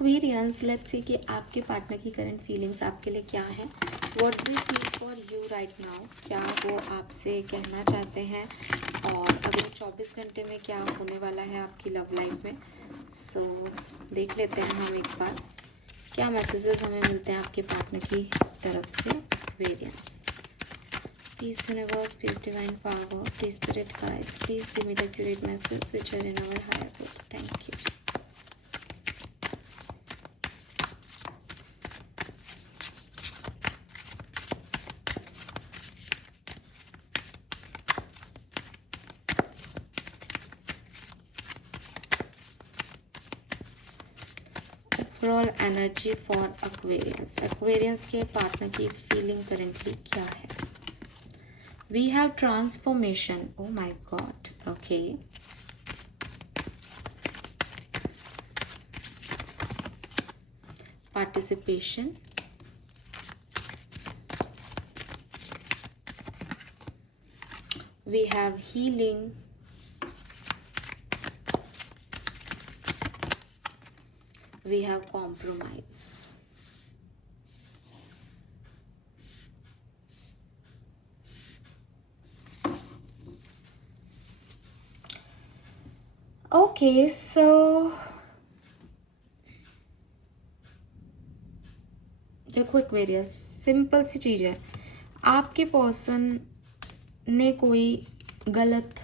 Aquarians, let's see कि आपके partner की करंट फीलिंग्स आपके लिए क्या है. What they feel for you right now. क्या वो आपसे कहना चाहते हैं और अगले 24 घंटे में क्या होने वाला है आपकी लव लाइफ में. सो देख लेते हैं हम एक बार क्या मैसेजेस हमें मिलते हैं आपके पार्टनर की तरफ से. Variance. Peace universe, peace divine power, please spirit guides, please give me the accurate messages which are in our higher goods. Thank you. Overall energy for Aquarians. Aquarians के पार्टनर की feeling currently क्या है. We have transformation. Oh my God. Okay. Participation. We have healing. We have compromise. Okay, so देखो Aquarius, simple सी चीज है. आपके person ने कोई गलत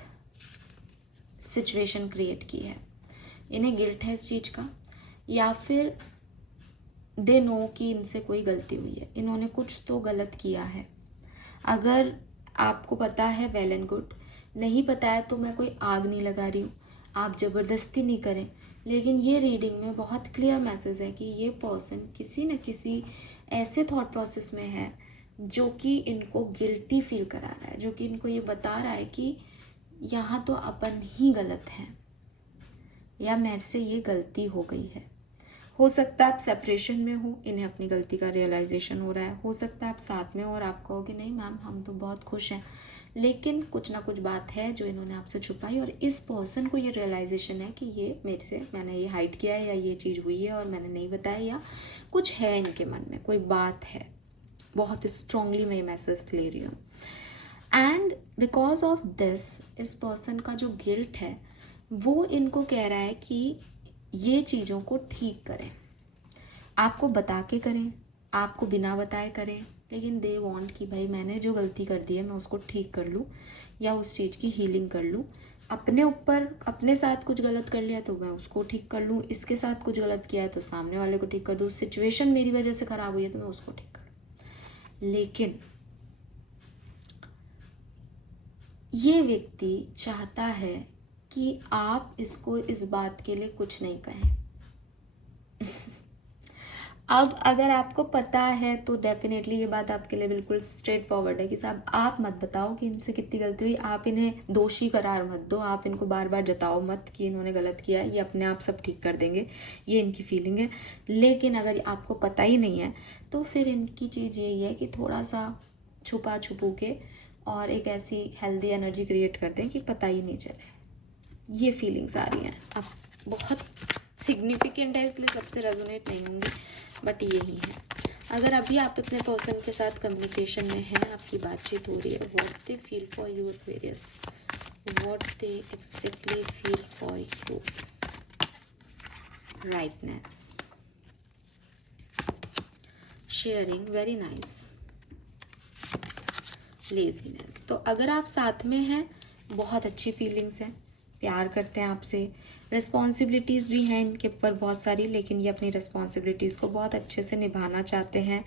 सिचुएशन क्रिएट की है. इन्हें गिल्ट है इस चीज का, या फिर दे नो कि इनसे कोई गलती हुई है. इन्होंने कुछ तो गलत किया है. अगर आपको पता है वेल एंड गुड, नहीं पता है तो मैं कोई आग नहीं लगा रही हूँ, आप ज़बरदस्ती नहीं करें. लेकिन ये रीडिंग में बहुत क्लियर मैसेज है कि ये पर्सन किसी न किसी ऐसे थॉट प्रोसेस में है जो कि इनको गिल्टी फील करा रहा है, जो कि इनको ये बता रहा है कि यहाँ तो अपन ही गलत हैं या मेरे से ये गलती हो गई है. हो सकता है आप सेपरेशन में हो, इन्हें अपनी गलती का रियलाइजेशन हो रहा है. हो सकता है आप साथ में हो और आप कहोगे नहीं मैम हम तो बहुत खुश हैं, लेकिन कुछ ना कुछ बात है जो इन्होंने आपसे छुपाई और इस पर्सन को ये रियलाइजेशन है कि ये मेरे से, मैंने ये हाइड किया है या ये चीज़ हुई है और मैंने नहीं बताया, या कुछ है इनके मन में, कोई बात है. बहुत स्ट्रांगली मैं ये मैसेज ले रही हूँ. एंड बिकॉज ऑफ दिस, इस पर्सन का जो गिल्ट है वो इनको कह रहा है कि ये चीज़ों को ठीक करें. आपको बता के करें, आपको बिना बताए करें, लेकिन दे वांट कि भाई मैंने जो गलती कर दी है मैं उसको ठीक कर लूँ या उस चीज़ की हीलिंग कर लूँ. अपने ऊपर, अपने साथ कुछ गलत कर लिया तो मैं उसको ठीक कर लूँ, इसके साथ कुछ गलत किया है तो सामने वाले को ठीक कर दूँ, सिचुएशन मेरी वजह से ख़राब हुई है तो मैं उसको ठीक कर लूँ. लेकिन ये व्यक्ति चाहता है कि आप इसको इस बात के लिए कुछ नहीं कहें. अब अगर आपको पता है तो डेफिनेटली ये बात आपके लिए बिल्कुल स्ट्रेट फॉरवर्ड है कि साहब आप मत बताओ कि इनसे कितनी गलती हुई. आप इन्हें दोषी करार मत दो, आप इनको बार बार जताओ मत कि इन्होंने गलत किया. ये अपने आप सब ठीक कर देंगे, ये इनकी फीलिंग है. लेकिन अगर आपको पता ही नहीं है तो फिर इनकी चीज़ यही है कि थोड़ा सा छुपा छुपू के और एक ऐसी हेल्दी एनर्जी क्रिएट कर दें कि पता ही नहीं चले. ये फीलिंग्स आ रही हैं. अब बहुत सिग्निफिकेंट है इसलिए सबसे रेजोनेट नहीं होंगी, बट यही है. अगर अभी आप अपने पर्सन के साथ कम्युनिकेशन में हैं, आपकी बातचीत हो रही है, what they feel for you Aquarius, what they exactly feel for you. Rightness, sharing, very nice. Laziness. तो अगर आप साथ में हैं, बहुत अच्छी फीलिंग्स हैं, प्यार करते हैं आपसे. रिस्पॉन्सिबिलिटीज़ भी हैं इनके ऊपर बहुत सारी, लेकिन ये अपनी रिस्पॉन्सिबिलिटीज़ को बहुत अच्छे से निभाना चाहते हैं.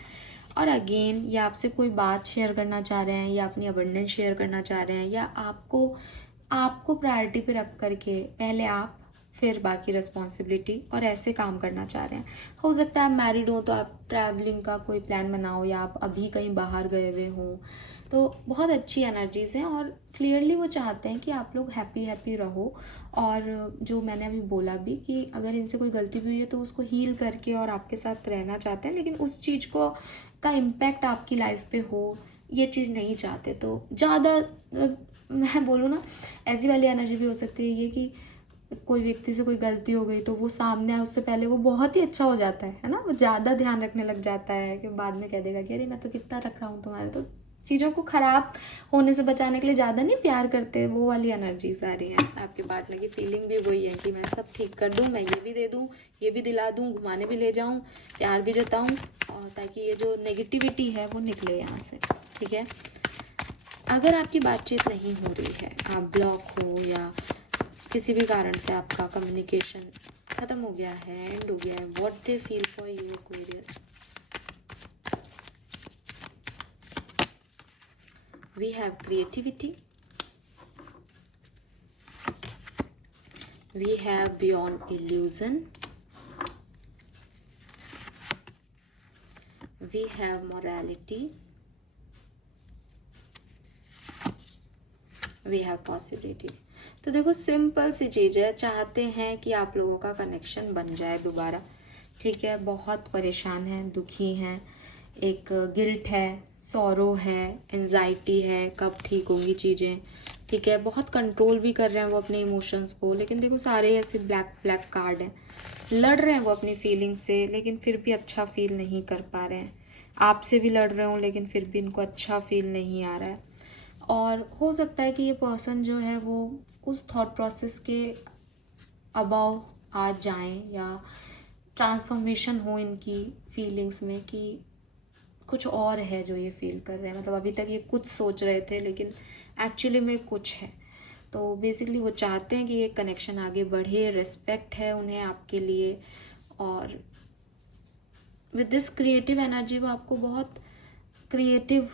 और अगेन ये आपसे कोई बात शेयर करना चाह रहे हैं या अपनी अबंडेंस शेयर करना चाह रहे हैं, या आपको प्रायोरिटी पे रख करके पहले आप फिर बाकी रिस्पॉन्सिबिलिटी, और ऐसे काम करना चाह रहे हैं. हो सकता है आप मैरिड हो तो आप ट्रैवलिंग का कोई प्लान बनाओ, या आप अभी कहीं बाहर गए हुए हों. तो बहुत अच्छी एनर्जीज़ हैं और क्लियरली वो चाहते हैं कि आप लोग हैप्पी हैप्पी रहो. और जो मैंने अभी बोला भी कि अगर इनसे कोई गलती भी हुई है तो उसको हील करके और आपके साथ रहना चाहते हैं, लेकिन उस चीज़ को का इम्पैक्ट आपकी लाइफ पे हो ये चीज़ नहीं चाहते. तो ज़्यादा मैं बोलूँ ना, ऐसी वाली एनर्जी भी हो सकती है ये कि कोई व्यक्ति से कोई गलती हो गई तो वो सामने आए उससे पहले वो बहुत ही अच्छा हो जाता है ना, वो ज़्यादा ध्यान रखने लग जाता है कि बाद में कह देगा कि अरे मैं तो कितना रख रहा हूँ तुम्हारे, तो चीज़ों को ख़राब होने से बचाने के लिए ज़्यादा नहीं प्यार करते, वो वाली एनर्जीज आ रही हैं। आपके पार्टनर की फीलिंग भी वही है कि मैं सब ठीक कर दूँ, मैं ये भी दे दूँ, ये भी दिला दूँ, घुमाने भी ले जाऊँ, प्यार भी जताऊँ, और ताकि ये जो नेगेटिविटी है वो निकले यहाँ से। ठीक है, अगर आपकी बातचीत नहीं हो रही है, आप ब्लॉक हो या किसी भी कारण से आपका कम्युनिकेशन खत्म हो गया है, एंड हो गया है, what they feel for you Aquarius. We have creativity, we have beyond illusion, we have morality, we have possibility। तो देखो सिंपल सी चीज़ है, चाहते हैं कि आप लोगों का कनेक्शन बन जाए दोबारा। ठीक है, बहुत परेशान हैं, दुखी हैं, एक गिल्ट है, सॉरो है, एंजाइटी है, कब ठीक होंगी चीज़ें। ठीक है, बहुत कंट्रोल भी कर रहे हैं वो अपने इमोशंस को, लेकिन देखो सारे ऐसे ब्लैक ब्लैक कार्ड हैं। लड़ रहे हैं वो अपनी फीलिंग्स से, लेकिन फिर भी अच्छा फील नहीं कर पा रहे हैं। आपसे भी लड़ रहे हो लेकिन फिर भी इनको अच्छा फील नहीं आ रहा है। और हो सकता है कि ये पर्सन जो है वो उस थॉट प्रोसेस के अबाव आ जाएं, या ट्रांसफॉर्मेशन हो इनकी फीलिंग्स में कि कुछ और है जो ये फील कर रहे हैं। मतलब अभी तक ये कुछ सोच रहे थे लेकिन एक्चुअली में कुछ है। तो बेसिकली वो चाहते हैं कि ये कनेक्शन आगे बढ़े, रिस्पेक्ट है उन्हें आपके लिए, और विद दिस क्रिएटिव एनर्जी वो आपको बहुत क्रिएटिव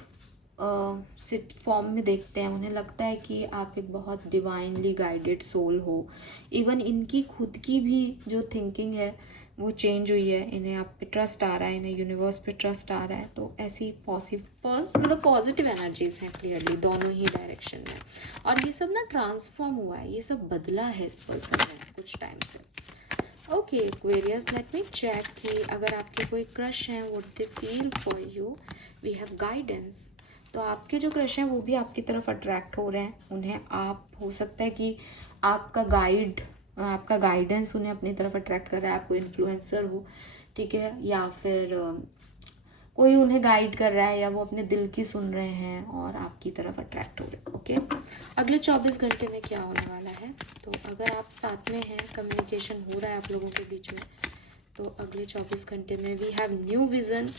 फॉर्म में देखते हैं। उन्हें लगता है कि आप एक बहुत डिवाइनली गाइडेड सोल हो। इवन इनकी खुद की भी जो थिंकिंग है वो चेंज हुई है, इन्हें आप पे ट्रस्ट आ रहा है, इन्हें यूनिवर्स पे ट्रस्ट आ रहा है। तो ऐसी मतलब पॉजिटिव एनर्जीज हैं क्लियरली दोनों ही डायरेक्शन में। और ये सब ना ट्रांसफॉर्म हुआ है, ये सब बदला है इस पर्सन में कुछ टाइम से। Okay Aquarius, let me check कि अगर आपके कोई क्रश हैं, what they feel for you. We have guidance. तो आपके जो क्रश हैं वो भी आपकी तरफ अट्रैक्ट हो रहे हैं। उन्हें आप, हो सकता है कि आपका गाइडेंस उन्हें अपनी तरफ अट्रैक्ट कर रहा है, आपको इन्फ्लुएंसर हो, ठीक है, या फिर कोई उन्हें गाइड कर रहा है, या वो अपने दिल की सुन रहे हैं और आपकी तरफ अट्रैक्ट हो रहे हैं। ओके, अगले 24 घंटे में क्या होने वाला है। तो अगर आप साथ में हैं, कम्युनिकेशन हो रहा है आप लोगों के बीच में, तो अगले 24 घंटे में we have new vision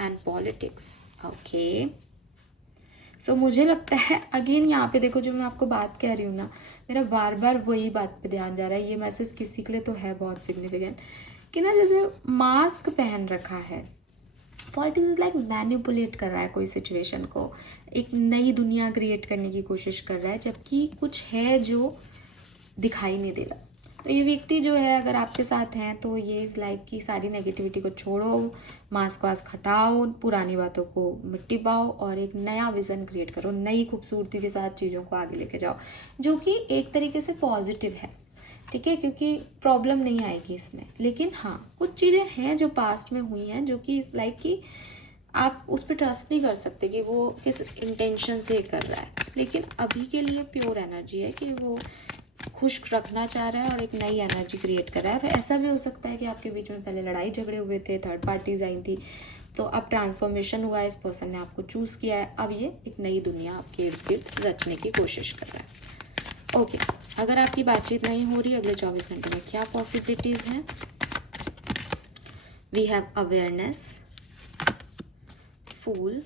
and politics. Okay, so मुझे लगता है अगेन यहाँ पे देखो, जो मैं आपको बात कह रही हूँ ना, मेरा बार बार वही बात पे ध्यान जा रहा है। ये मैसेज किसी के लिए तो है बहुत सिग्निफिकेंट, कि ना जैसे मास्क पहन रखा है, पॉलिटिक्स इज लाइक मैनिपुलेट कर रहा है कोई सिचुएशन को, एक नई दुनिया क्रिएट करने की कोशिश कर रहा है, जबकि कुछ है जो दिखाई नहीं दे रहा। तो ये व्यक्ति जो है अगर आपके साथ हैं तो ये इज़ लाइक कि सारी नेगेटिविटी को छोड़ो, मास्क वास्क हटाओ, पुरानी बातों को मिट्टी पाओ और एक नया विज़न क्रिएट करो, नई खूबसूरती के साथ चीज़ों को आगे लेके जाओ, जो कि एक तरीके से पॉजिटिव है। ठीक है, क्योंकि प्रॉब्लम नहीं आएगी इसमें। लेकिन हाँ, कुछ चीज़ें हैं जो पास्ट में हुई हैं, जो कि इज़ लाइक कि आप उस पर ट्रस्ट नहीं कर सकते कि वो किस इंटेंशन से कर रहा है। लेकिन अभी के लिए प्योर एनर्जी है कि वो खुश रखना चाह रहा है और एक नई एनर्जी क्रिएट कर रहा है। और ऐसा भी हो सकता है कि आपके बीच में पहले लड़ाई झगड़े हुए थे, थर्ड पार्टीज आई थी, तो अब ट्रांसफॉर्मेशन हुआ है, इस पर्सन ने आपको चूज़ किया है, अब ये एक नई दुनिया आपके इर्द गिर्द रचने की कोशिश कर रहा है। ओके, अगर आपकी बातचीत नहीं हो रही अगले 24 घंटे में क्या पॉसिबिलिटीज़ हैं। We have awareness, fool,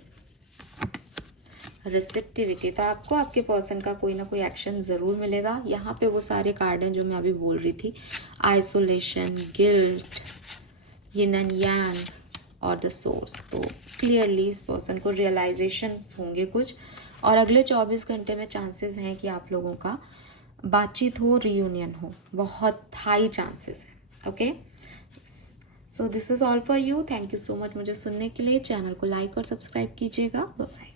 receptivity. तो आपको आपके पर्सन का कोई ना कोई एक्शन ज़रूर मिलेगा। यहाँ पे वो सारे कार्ड हैं जो मैं अभी बोल रही थी, isolation, guilt, yin and yang और द सोर्स। तो क्लियरली इस पर्सन को रियलाइजेशन होंगे कुछ, और अगले 24 घंटे में चांसेस हैं कि आप लोगों का बातचीत हो, रियूनियन हो, बहुत हाई चांसेस हैं। Okay, so this is all for you. Thank you so much मुझे सुनने के लिए। चैनल को लाइक और सब्सक्राइब कीजिएगा। Bye bye.